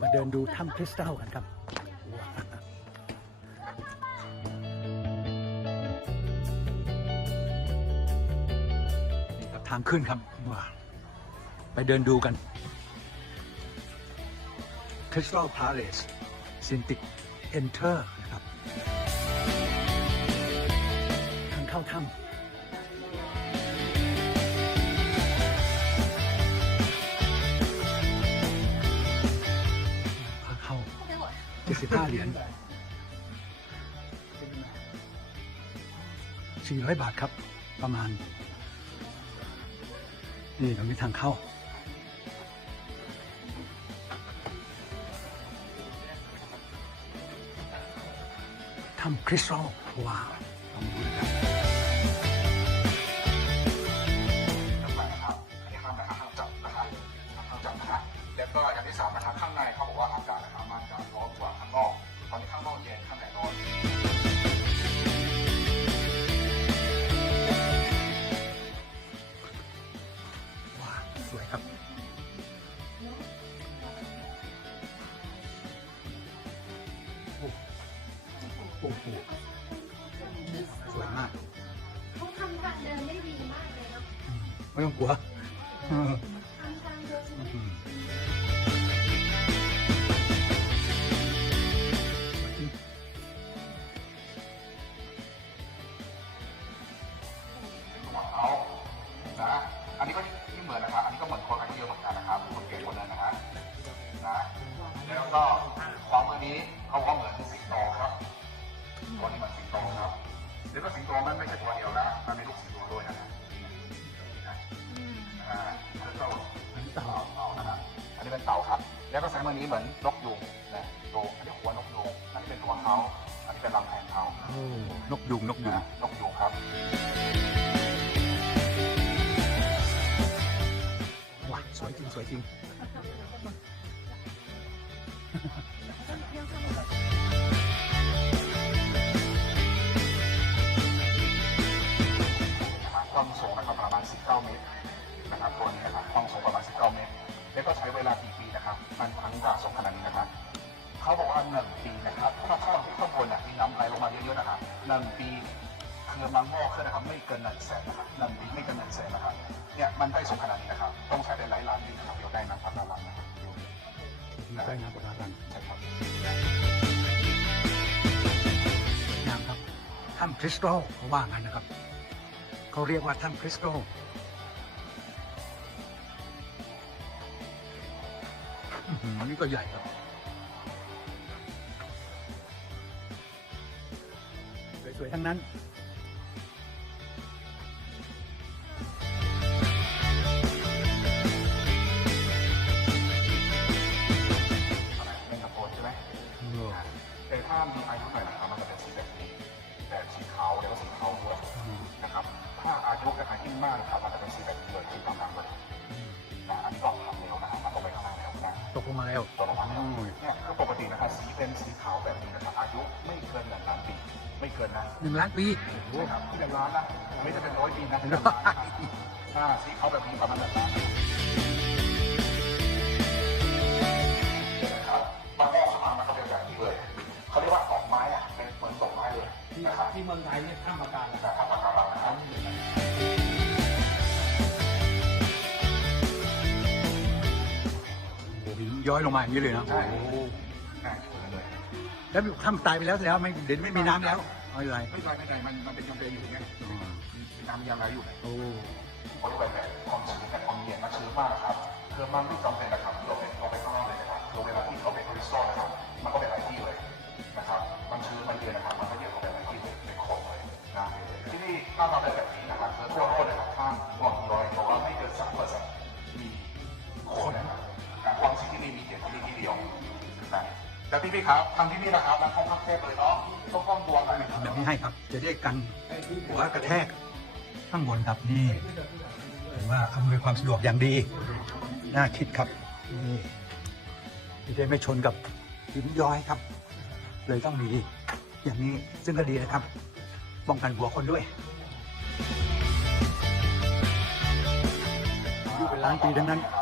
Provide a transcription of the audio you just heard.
มาเดินดูถ้ำคริสตัลกันครับนี่ครับ ทางขึ้นครับว้าไปเดินดูกัน Crystal Palace Cintiq Enter นะครับ ทางเข้าถ้ำ 75เหรียญ400บาทครับ ประมาณ นี่ตรงนี้ทางเข้า ทำคริสตัลว้าวลองดูนะครับนะครับอันนี้ห้ามนะครับห้ามจับนะครับห้ามจับนะฮะแล้วก็อย่างที่สามนะครับข้างในเขาบอกว่าอากาศนะครับ โอ้โหสวยมากเขาทำทางเดินได้ดีมากเลยเนาะอืมไม่ต้องกลัวเออทำทางเดิน แล้วก็แสงมันนี้เหมือนนกยูงนะโยงอันนี้หัวนกยูงอันนี้เป็นตัวเขาอันนี้เป็นลำแทนเขาโอ้นกยุงนกยุงนะนกยูงครับว้าสวยจริงสวยจริงนะครับความสูงนะครับ นาดนี้นะครับเขาบอกว่าหนึ่งปีนะครับถ้าข้างข้างบนน่ะมีน้ำไหลลงมาเยอะๆนะครับหนึ่งปีคือมันงอกขึ้นนะครับไม่เกินหนึ่งแสนนะครับหนึ่งปีไม่เกินหนึ่งแสนนะครับเนี่ยมันได้สูงขนาดนี้นะครับต้องใช้เป็นหลายล้านปีนะครับเดี๋ยวได้น้ำพันล้านนะครับใกล้น้ำปลากันใช่ครับสวยงามครับถ้ำคริสตัลเขาว่างั้นนะครับเขาเรียกว่าถ้ำคริสตัล หืออันนี้ก็ใหญ่ครับสวยๆทั้งนั้นอะไรเป็นกระโปรใช่ไหมแต่ถ้ามีอายุหน่อยนะครับมันจะเป็นสีแบบนี้แต่สีขาวแล้วก็สีเทาด้วยนะครับ ถ้าอายุนะครับยิ่งมากนะครับมันจะเป็นสีแบบนี้เลยสีดำๆเลย งมาแล้วตัวลงมาแล้วเนี่ยคือปกตินะครับสีเป็นสีขาวแบบนี้นะครับอายุไม่เกินหนึ่งล้านปีไม่เกินนะหนึ่งล้านปีใช่ครับที่เป็นล้านนะไม่จะเป็นร้อยปีนะที่เป็นล้านนะครับถ้าสีขาวแบบนี้ประมาณหนึ่งล้านนะครับบางแรกสมามันก็เป็นแบบนี้เลยเขาเรียกว่าดอกไม้อะเป็นเหมือนดอกไม้เลยนะครับที่เมืองไทยเนี่ยถ้ำปราการนะครับ ย้อยลงมาอย่างนี้เลยนะใช่ง่ายเลยแล้วถ้ำตายไปแล้วแล้วไม่เดี๋ยวไม่มีน้ำแล้วเอาอะไรไม่ใช่ไม่ใช่มันมันเป็นจำเป็นอยู่ไงมีน้ำยังไหลอยู่โอ้เขาเรียกว่าแบบความชื้นแต่ความเย็นมันชื้นมากนะครับคือมันไม่จำเป็นนะครับ พี่พี่ๆครับทางที่นี่นะครับนักท่องเที่ยวเลยเนาะต้องป้องตัวกันนะครับแบบนี้ให้ครับ จะได้กันหัวกระแทกข้างบนครับนี่ถือว่าอำนวยความสะดวกอย่างดี น่าคิดครับนี่ที่ได้ไม่ชนกับหินย้อยครับ เลยต้องมีอย่างนี้ซึ่งก็ดีนะครับ ป้องกันหัวคนด้วยอายุเป็นล้านปีทั้งนั้นครับ